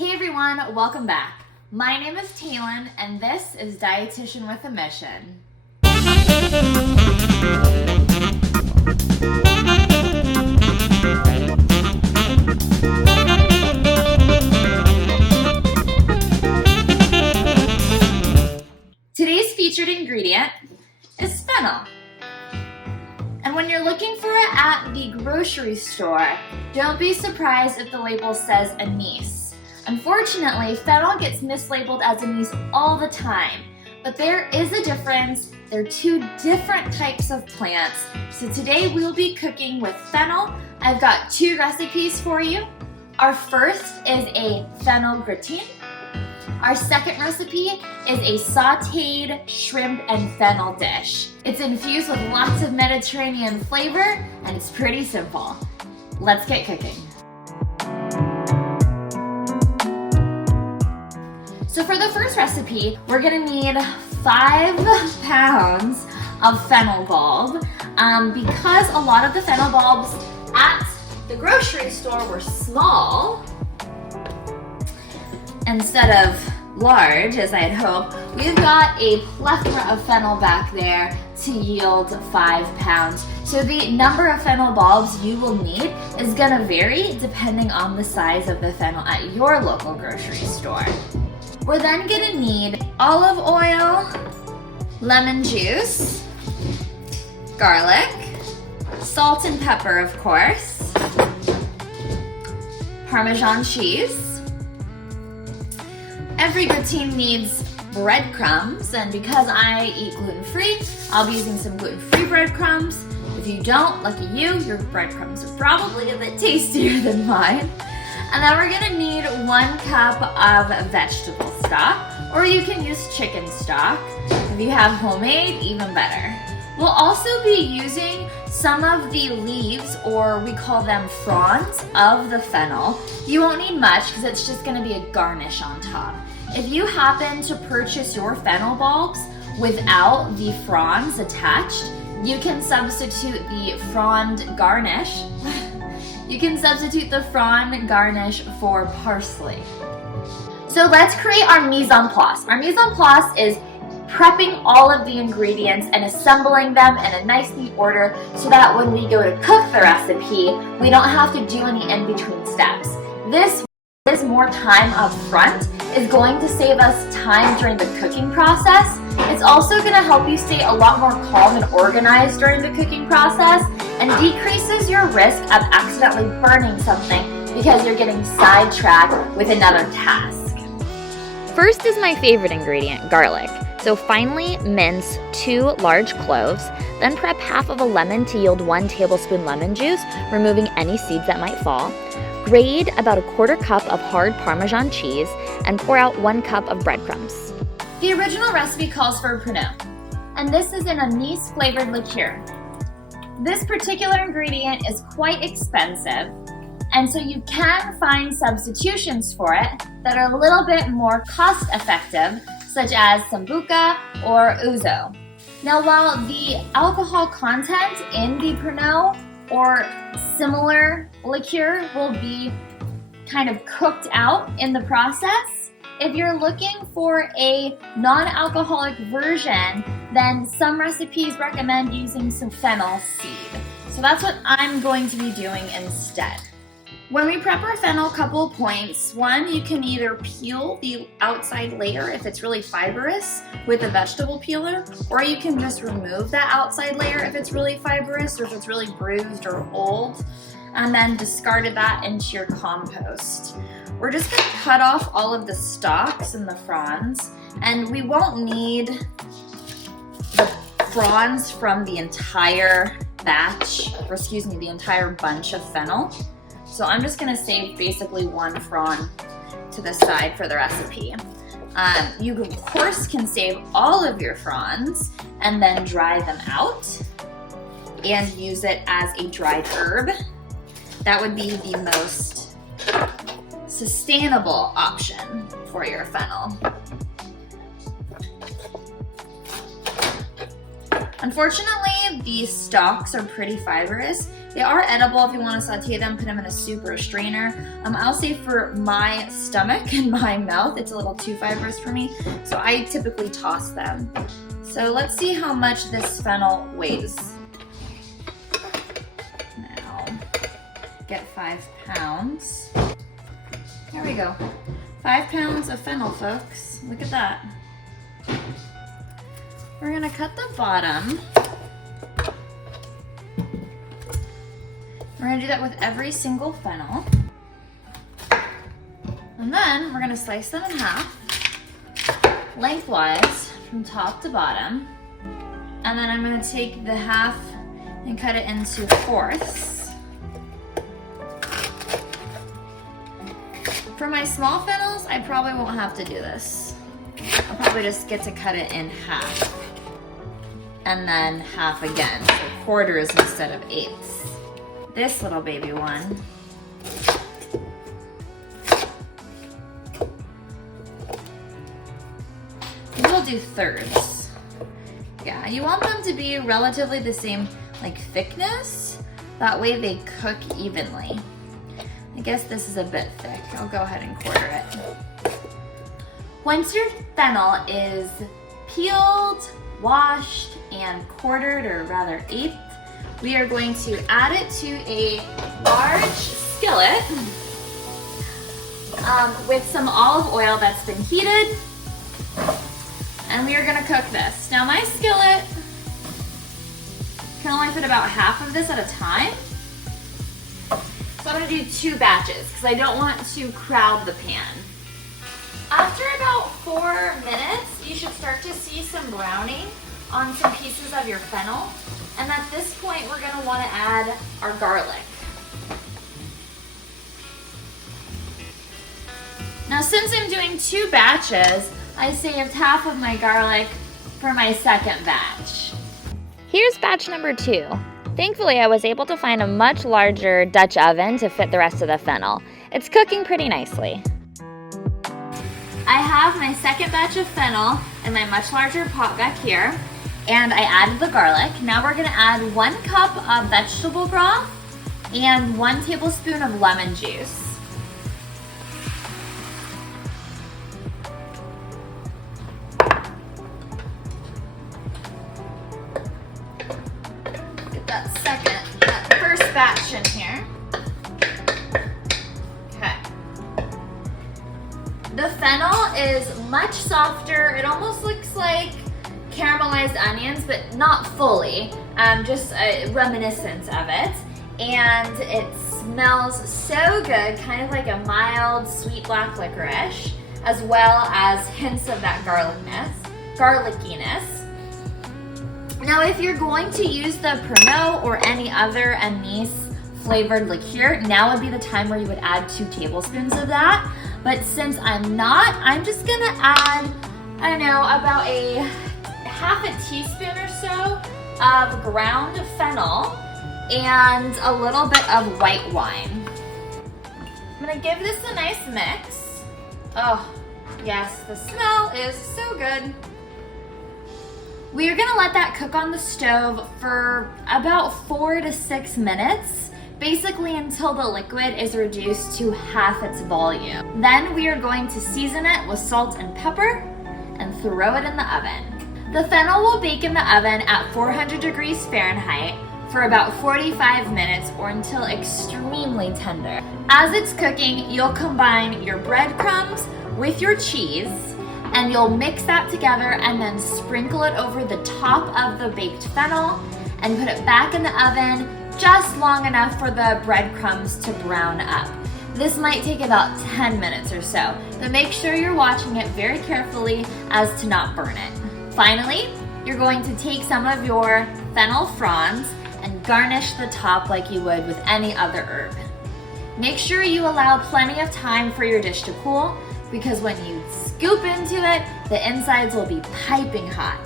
Hey everyone, welcome back. My name is Talyn and this is Dietitian with a Mission. Today's featured ingredient is fennel. And when you're looking for it at the grocery store, don't be surprised if the label says anise. Unfortunately, fennel gets mislabeled as anise all the time, but there is a difference. They're two different types of plants. So today we'll be cooking with fennel. I've got two recipes for you. Our first is a fennel au gratin. Our second recipe is a sauteed shrimp and fennel dish. It's infused with lots of Mediterranean flavor and it's pretty simple. Let's get cooking. So for the first recipe, we're gonna need 5 pounds of fennel bulb. Because a lot of the fennel bulbs at the grocery store were small, instead of large, as I had hoped, we've got a plethora of fennel back there to yield 5 pounds. So the number of fennel bulbs you will need is gonna vary depending on the size of the fennel at your local grocery store. We're then gonna need olive oil, lemon juice, garlic, salt and pepper, of course, Parmesan cheese. Every gratin needs breadcrumbs, and because I eat gluten-free, I'll be using some gluten-free breadcrumbs. If you don't, lucky you, your breadcrumbs are probably a bit tastier than mine. And then we're gonna need 1 cup of vegetable stock, or you can use chicken stock. If you have homemade, even better. We'll also be using some of the leaves, or we call them fronds, of the fennel. You won't need much because it's just gonna be a garnish on top. If you happen to purchase your fennel bulbs without the fronds attached, you can substitute the frond garnish. You can substitute the frond garnish for parsley. So let's create our mise en place. Our mise en place is prepping all of the ingredients and assembling them in a nice neat order so that when we go to cook the recipe, we don't have to do any in-between steps. This is more time up front, is going to save us time during the cooking process. It's also going to help you stay a lot more calm and organized during the cooking process and decreases your risk of accidentally burning something because you're getting sidetracked with another task. First is my favorite ingredient, garlic. So finely mince 2 large cloves, then prep half of a lemon to yield 1 tablespoon lemon juice, removing any seeds that might fall. Grate about a 1/4 cup of hard Parmesan cheese and pour out 1 cup of breadcrumbs. The original recipe calls for a Pernod, and this is an anise flavored liqueur. This particular ingredient is quite expensive, and so you can find substitutions for it that are a little bit more cost effective, such as sambuca or ouzo. Now, while the alcohol content in the Pernod or similar liqueur will be kind of cooked out in the process, if you're looking for a non-alcoholic version, then some recipes recommend using some fennel seed. So that's what I'm going to be doing instead. When we prep our fennel, couple points. One, you can either peel the outside layer if it's really fibrous with a vegetable peeler, or you can just remove that outside layer if it's really fibrous or if it's really bruised or old, and then discarded that into your compost. We're just gonna cut off all of the stalks and the fronds, and we won't need the fronds from the entire batch, or excuse me, the entire bunch of fennel. So I'm just gonna save basically 1 frond to the side for the recipe. You of course can save all of your fronds and then dry them out and use it as a dried herb. That would be the most sustainable option for your fennel. Unfortunately, the stalks are pretty fibrous They are edible if you want to saute them, put them in a soup or a strainer. I'll say for my stomach and my mouth, it's a little too fibrous for me, so I typically toss them. So let's see how much this fennel weighs. Now, get 5 pounds. There we go. 5 pounds of fennel, folks. Look at that. We're gonna cut the bottom. We're gonna do that with every single fennel. And then we're gonna slice them in half, lengthwise, from top to bottom. And then I'm gonna take the half and cut it into fourths. For my small fennels, I probably won't have to do this. I'll probably just get to cut it in half. And then half again, so quarters instead of eighths. This little baby one, we'll do thirds. Yeah, you want them to be relatively the same thickness. That way they cook evenly. I guess this is a bit thick. I'll go ahead and quarter it. Once your fennel is peeled, washed, and quartered, or rather eighth, we are going to add it to a large skillet with some olive oil that's been heated, and we are gonna cook this. Now my skillet can only fit about half of this at a time, so I'm gonna do 2 batches because I don't want to crowd the pan. After about 4 minutes, you should start to see some browning on some pieces of your fennel. And at this point, we're gonna wanna add our garlic. Now, since I'm doing 2 batches, I saved half of my garlic for my second batch. Here's batch number 2. Thankfully, I was able to find a much larger Dutch oven to fit the rest of the fennel. It's cooking pretty nicely. I have my second batch of fennel in my much larger pot back here, and I added the garlic. Now we're gonna add 1 cup of vegetable broth and 1 tablespoon of lemon juice. Get that first batch in here. Okay. The fennel is much softer. It almost looks like caramelized onions, but not fully, just a reminiscence of it. And it smells so good, kind of like a mild sweet black licorice, as well as hints of that garlickiness. Now, if you're going to use the Pernod or any other anise flavored liqueur, now would be the time where you would add 2 tablespoons of that. But since I'm not, I'm just gonna add, I don't know, about half a teaspoon or so of ground fennel and a little bit of white wine. I'm gonna give this a nice mix. Oh, yes, the smell is so good. We are gonna let that cook on the stove for about 4 to 6 minutes, basically until the liquid is reduced to half its volume. Then we are going to season it with salt and pepper and throw it in the oven. The fennel will bake in the oven at 400 degrees Fahrenheit for about 45 minutes or until extremely tender. As it's cooking, you'll combine your breadcrumbs with your cheese, and you'll mix that together and then sprinkle it over the top of the baked fennel and put it back in the oven just long enough for the breadcrumbs to brown up. This might take about 10 minutes or so, but make sure you're watching it very carefully as to not burn it. Finally, you're going to take some of your fennel fronds and garnish the top like you would with any other herb. Make sure you allow plenty of time for your dish to cool, because when you scoop into it, the insides will be piping hot.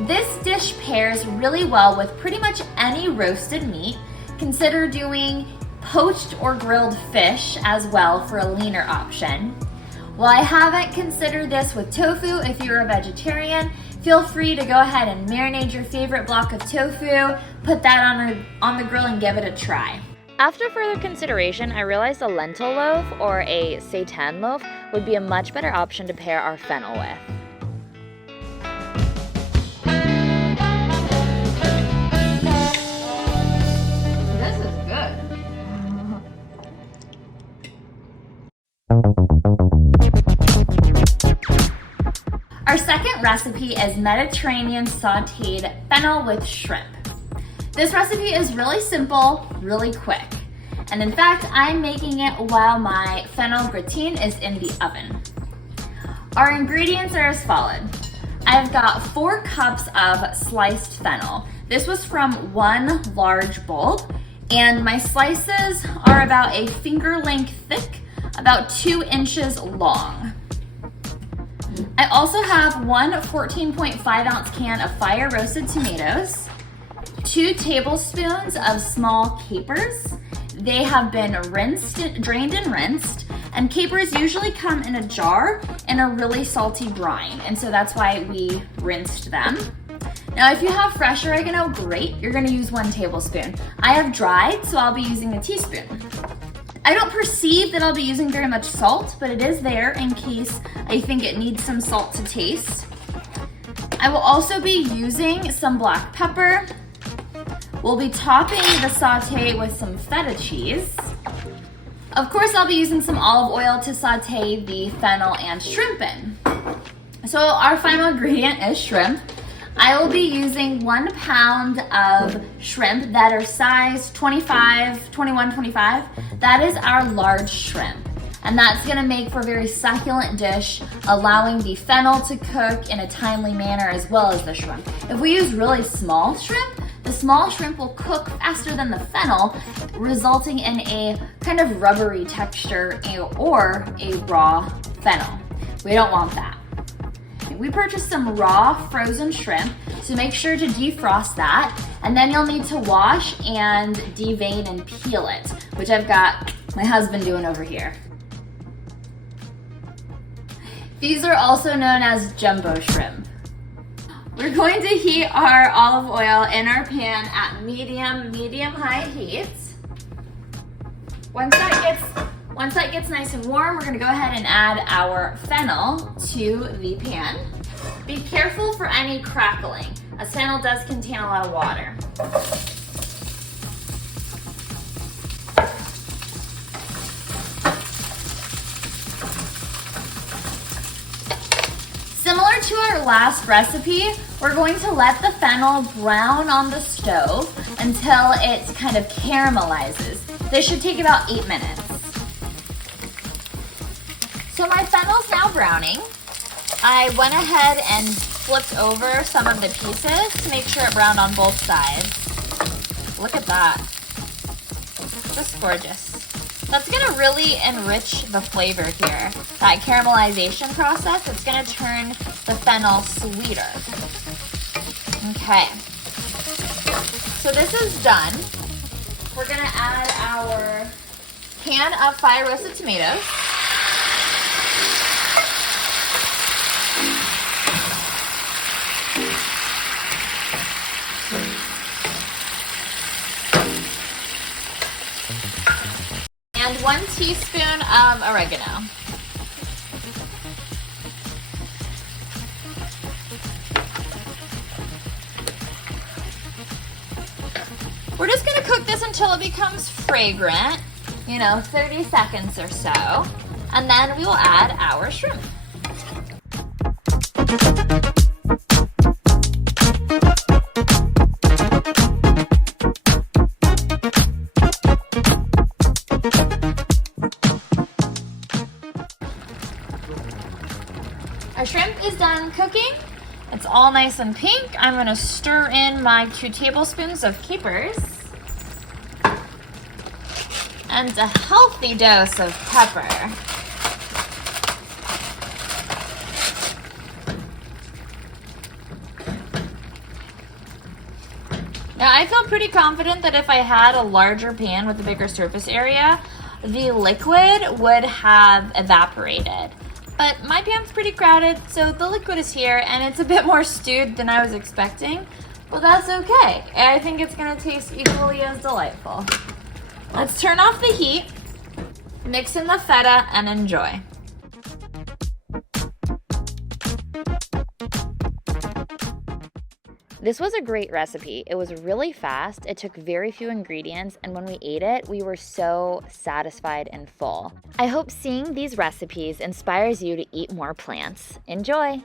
This dish pairs really well with pretty much any roasted meat. Consider doing poached or grilled fish as well for a leaner option. While I haven't considered this with tofu if you're a vegetarian, Feel free to go ahead and marinate your favorite block of tofu, put that on the grill and give it a try. After further consideration, I realized a lentil loaf or a seitan loaf would be a much better option to pair our fennel with. This is good. Our second recipe is Mediterranean sauteed fennel with shrimp. This recipe is really simple, really quick. And in fact, I'm making it while my fennel au gratin is in the oven. Our ingredients are as follows. I've got 4 cups of sliced fennel. This was from one large bowl, and my slices are about a finger length thick, about 2 inches long. I also have one 14.5 ounce can of fire roasted tomatoes, 2 tablespoons of small capers. They have been drained and rinsed, and capers usually come in a jar in a really salty brine, and so that's why we rinsed them. Now, if you have fresh oregano, great, you're gonna use 1 tablespoon. I have dried, so I'll be using a teaspoon. I don't perceive that I'll be using very much salt, but it is there in case I think it needs some salt to taste. I will also be using some black pepper. We'll be topping the sauté with some feta cheese. Of course, I'll be using some olive oil to sauté the fennel and shrimp in. So our final ingredient is shrimp. I will be using 1 pound of shrimp that are size 21, 25. That is our large shrimp. And that's gonna make for a very succulent dish, allowing the fennel to cook in a timely manner as well as the shrimp. If we use really small shrimp, the small shrimp will cook faster than the fennel, resulting in a kind of rubbery texture or a raw fennel. We don't want that. We purchased some raw frozen shrimp, so make sure to defrost that, and then you'll need to wash and devein and peel it, which I've got my husband doing over here. These are also known as jumbo shrimp. We're going to heat our olive oil in our pan at medium-high heat. Once that gets nice and warm, we're gonna go ahead and add our fennel to the pan. Be careful for any crackling, as fennel does contain a lot of water. Similar to our last recipe, we're going to let the fennel brown on the stove until it kind of caramelizes. This should take about 8 minutes. So my fennel's now browning. I went ahead and flipped over some of the pieces to make sure it browned on both sides. Look at that. Just gorgeous. That's gonna really enrich the flavor here. That caramelization process, it's gonna turn the fennel sweeter. Okay. So this is done. We're gonna add our can of fire roasted tomatoes. And 1 teaspoon of oregano. We're just gonna cook this until it becomes fragrant, 30 seconds or so. And then we will add our shrimp. Our shrimp is done cooking. It's all nice and pink. I'm gonna stir in my 2 tablespoons of capers and a healthy dose of pepper. Now I feel pretty confident that if I had a larger pan with a bigger surface area, the liquid would have evaporated. But my pan's pretty crowded, so the liquid is here, and it's a bit more stewed than I was expecting. Well, that's okay. I think it's gonna taste equally as delightful. Let's turn off the heat, mix in the feta, and enjoy. This was a great recipe. It was really fast, it took very few ingredients, and when we ate it, we were so satisfied and full. I hope seeing these recipes inspires you to eat more plants. Enjoy!